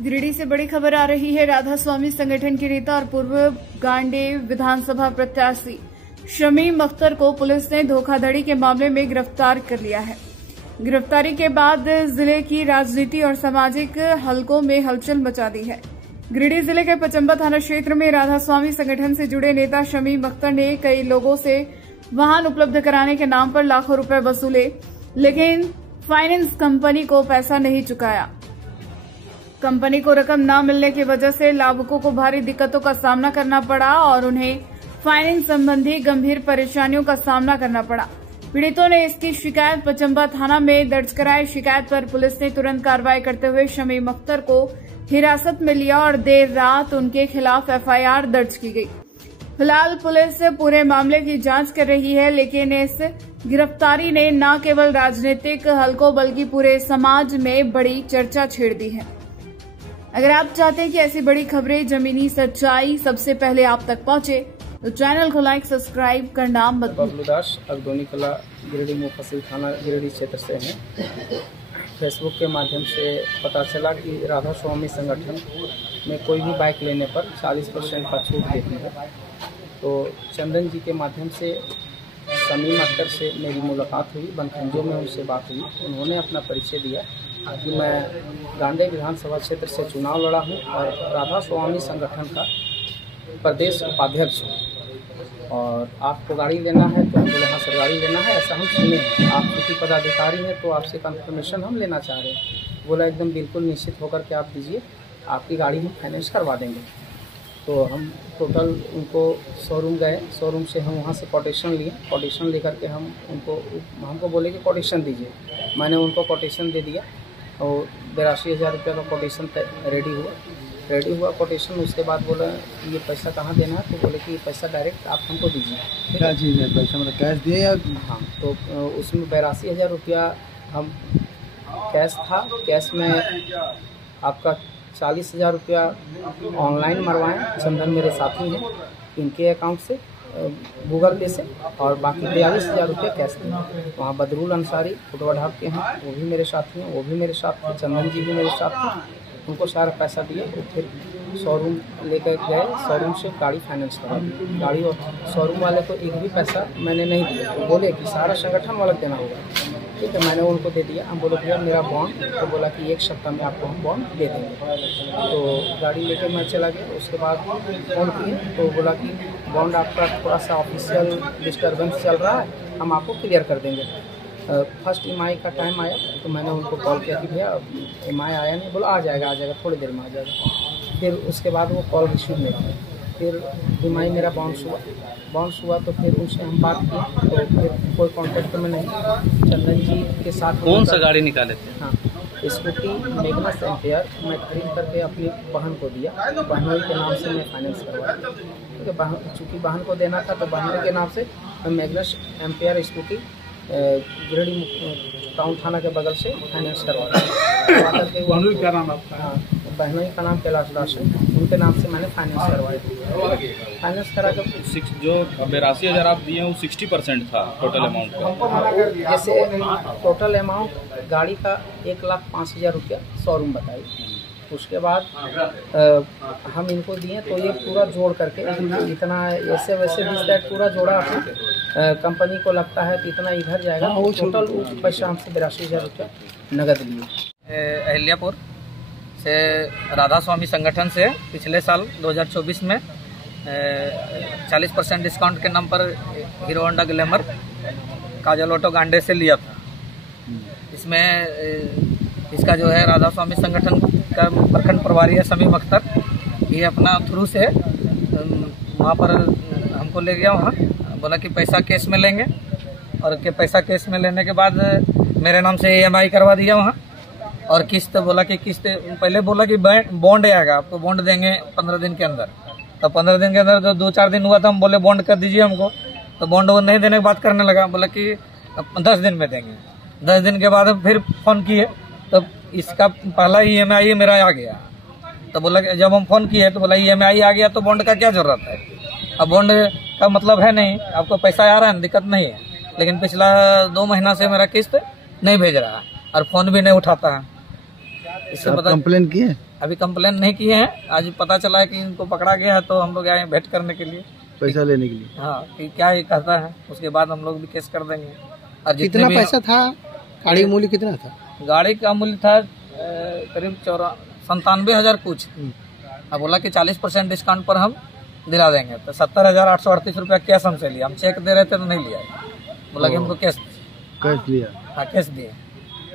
गिरिडीह से बड़ी खबर आ रही है। राधा स्वामी संगठन के नेता और पूर्व गांडेय विधानसभा प्रत्याशी शमीम अख्तर को पुलिस ने धोखाधड़ी के मामले में गिरफ्तार कर लिया है। गिरफ्तारी के बाद जिले की राजनीति और सामाजिक हलकों में हलचल मचा दी है। गिरिडीह जिले के पचंबा थाना क्षेत्र में राधा स्वामी संगठन से जुड़े नेता शमीम अख्तर ने कई लोगों से वाहन उपलब्ध कराने के नाम पर लाखों रुपए वसूले, लेकिन फाइनेंस कंपनी को पैसा नहीं चुकाया। कंपनी को रकम न मिलने की वजह से लाभुकों को भारी दिक्कतों का सामना करना पड़ा और उन्हें फाइनेंस संबंधी गंभीर परेशानियों का सामना करना पड़ा। पीड़ितों ने इसकी शिकायत पचंबा थाना में दर्ज कराई। शिकायत पर पुलिस ने तुरंत कार्रवाई करते हुए शमीम अख्तर को हिरासत में लिया और देर रात उनके खिलाफ एफआईआर दर्ज की गई। फिलहाल पुलिस पूरे मामले की जांच कर रही है, लेकिन इस गिरफ्तारी ने न केवल राजनीतिक हलकों बल्कि पूरे समाज में बड़ी चर्चा छेड़ दी है। अगर आप चाहते हैं कि ऐसी बड़ी खबरें, जमीनी सच्चाई सबसे पहले आप तक पहुंचे, तो चैनल को लाइक सब्सक्राइब करना मत भूलिए। बबलू दास अगदोनी कला गिरिडीह मुफस्सिल थाना गिरिडीह क्षेत्र से हैं। फेसबुक के माध्यम से पता चला कि राधा स्वामी संगठन में कोई भी बाइक लेने पर 40% का छूट देती है। तो चंदन जी के माध्यम से शमीम अख्तर से मेरी मुलाकात हुई, बनखंजों में उनसे बात हुई। उन्होंने अपना परिचय दिया कि मैं गांडेय विधानसभा क्षेत्र से चुनाव लड़ा हूं और राधा स्वामी संगठन का प्रदेश उपाध्यक्ष हूँ, और आपको गाड़ी लेना है तो बोले हाँ सर गाड़ी लेना है, ऐसा हम सुने हैं। आप किसी पदाधिकारी हैं तो आपसे कंफर्मेशन हम लेना चाह रहे हैं। बोला एकदम बिल्कुल निश्चित होकर के आप दीजिए, आपकी गाड़ी हम फाइनेंस करवा देंगे। तो हम टोटल उनको शोरूम गए, शोरूम से हम वहाँ से कोटेशन लिए। कोटेशन लेकर के हमको बोले कि कोटेशन दीजिए। मैंने उनको कोटेशन दे दिया और 82,000 रुपये का कोटेशन रेडी हुआ कोटेशन। उसके बाद बोला ये पैसा कहाँ देना है, तो बोले कि पैसा डायरेक्ट आप हमको दीजिए। क्या चीज़ है पैसा, मतलब कैश दिए या? हाँ, तो उसमें 82,000 रुपया हम कैश था। कैश में आपका 40,000 रुपया ऑनलाइन मरवाएं, चंदन मेरे साथी हैं, इनके अकाउंट से गूगल पे से, और बाकी 42,000 रुपया कैश दें। वहाँ बदरुल अंसारी फुटवा ढाब के हैं, वो भी मेरे साथी हैं, वो भी मेरे साथ थे, चंदन जी भी मेरे साथ थे। उनको सारा पैसा दिया। तो फिर शोरूम लेकर गए, शोरूम से गाड़ी फाइनेंस करा दी गाड़ी, और शोरूम वाले को एक भी पैसा मैंने नहीं दिया। तो बोले कि सारा संगठन वाला देना होगा। ठीक है, मैंने उनको दे दिया। हम बोले भैया मेरा बॉन्ड, तो बोला कि 1 सप्ताह में आपको हम बॉन्ड दे देंगे। तो गाड़ी लेकर मैं चला गया। उसके बाद फ़ोन किए तो बोला कि बॉन्ड आपका थोड़ा सा ऑफिशियल डिस्टर्बेंस चल रहा है, हम आपको क्लियर कर देंगे। फर्स्ट EMI का टाइम आया तो मैंने उनको कॉल किया कि भैया EMI आया नहीं। बोला आ जाएगा थोड़ी देर में आ जाएगा। फिर उसके बाद वो कॉल रिसीव नहीं किया। फिर EMI मेरा बाउंस हुआ तो फिर उनसे हम बात की, तो फिर कोई कॉन्टेक्ट में नहीं। चंदन जी के साथ कौन सा गाड़ी निकाले थे? हाँ, स्कूटी मैग्नस एम्पेयर मैं खरीद करके अपनी बहन को दिया। बहनोई के नाम से मैं फाइनेंस करवाया। ठीक है, चूँकि बहन को देना था तो बहनोई के नाम से मैं Magnus ampere scooty Giridih town थाना के बगल से फाइनेंस करवाया। बहनोई क्या नाम आपका? हाँ, बहनोई का नाम कैलाश दास है, उनके नाम से मैंने फाइनेंस करवाया। फाइनेंस करा कर जो 82,000 आप दिए वो 60% था टोटल अमाउंट का। हमको मना कर दिया। जैसे टोटल अमाउंट गाड़ी का 1,05,000 रुपया शोरूम बताई। उसके बाद हम इनको दिए तो ये पूरा जोड़ करके इतना ऐसे वैसे पूरा जोड़ा कंपनी को लगता है कि इतना इधर जाएगा। टोटल पैसा हमसे 82,000 रुपया नगद लिए। अहिल्यापुर से राधा स्वामी संगठन से पिछले साल 2024 में 40% डिस्काउंट के नाम पर हीरो होंडा ग्लैमर काजल ऑटो गांडे से लिया था। इसमें इसका जो है राधा स्वामी संगठन का प्रखंड प्रभारी है शमीम अख्तर, ये अपना थ्रू से वहाँ पर हमको ले गया। वहाँ बोला कि पैसा कैश में लेंगे, और के पैसा कैश में लेने के बाद मेरे नाम से EMI करवा दिया वहाँ, और किस्त बोला कि किस्त पहले बोला कि बॉन्ड आएगा, आपको बॉन्ड देंगे 15 दिन के अंदर। तो 15 दिन के अंदर जो 2-4 दिन हुआ था, हम बोले बॉन्ड कर दीजिए हमको, तो बॉन्ड वो नहीं देने की बात करने लगा। बोला कि 10 दिन में देंगे। 10 दिन के बाद फिर फ़ोन किए तो इसका पहला EMI मेरा आ गया। तो बोला जब हम फ़ोन किए तो बोला EMI आ गया तो बॉन्ड का क्या ज़रूरत है। अब बॉन्ड का मतलब है नहीं, आपको पैसा आ रहा है, दिक्कत नहीं है, लेकिन पिछला 2 महीना से मेरा किस्त नहीं भेज रहा और फ़ोन भी नहीं उठाता है। इससे आप पता कंप्लेन किए? अभी कंप्लेन नहीं किए हैं। आज पता चला है कि इनको पकड़ा गया है, तो हम लोग आए भेंट करने के लिए, पैसा लेने के लिए। हाँ, कि क्या ये कहता है, उसके बाद हम लोग भी केस कर देंगे। और जितने कितना भी पैसा था? गाड़ी का मूल्य कितना था? गाड़ी का मूल्य था करीब 97,000 कुछ। अब बोला कि 40% डिस्काउंट पर हम दिला देंगे, तो 70,838 रुपया कैश हमसे लिया। हम चेक दे रहे थे तो नहीं लिया, बोला कि हमको कैश लिया। हाँ, कैश दिए।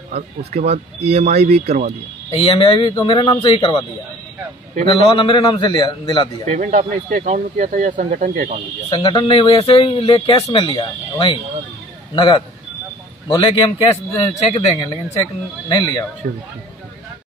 और उसके बाद EMI भी करवा दिया। EMI भी तो मेरे नाम से ही करवा दिया, लोन मेरे नाम से दिला दिया। पेमेंट आपने इसके अकाउंट में किया था या संगठन के अकाउंट में किया? संगठन नहीं, वैसे ही ले कैश में लिया, वही नगद। बोले कि हम कैश चेक देंगे, लेकिन चेक नहीं लिया।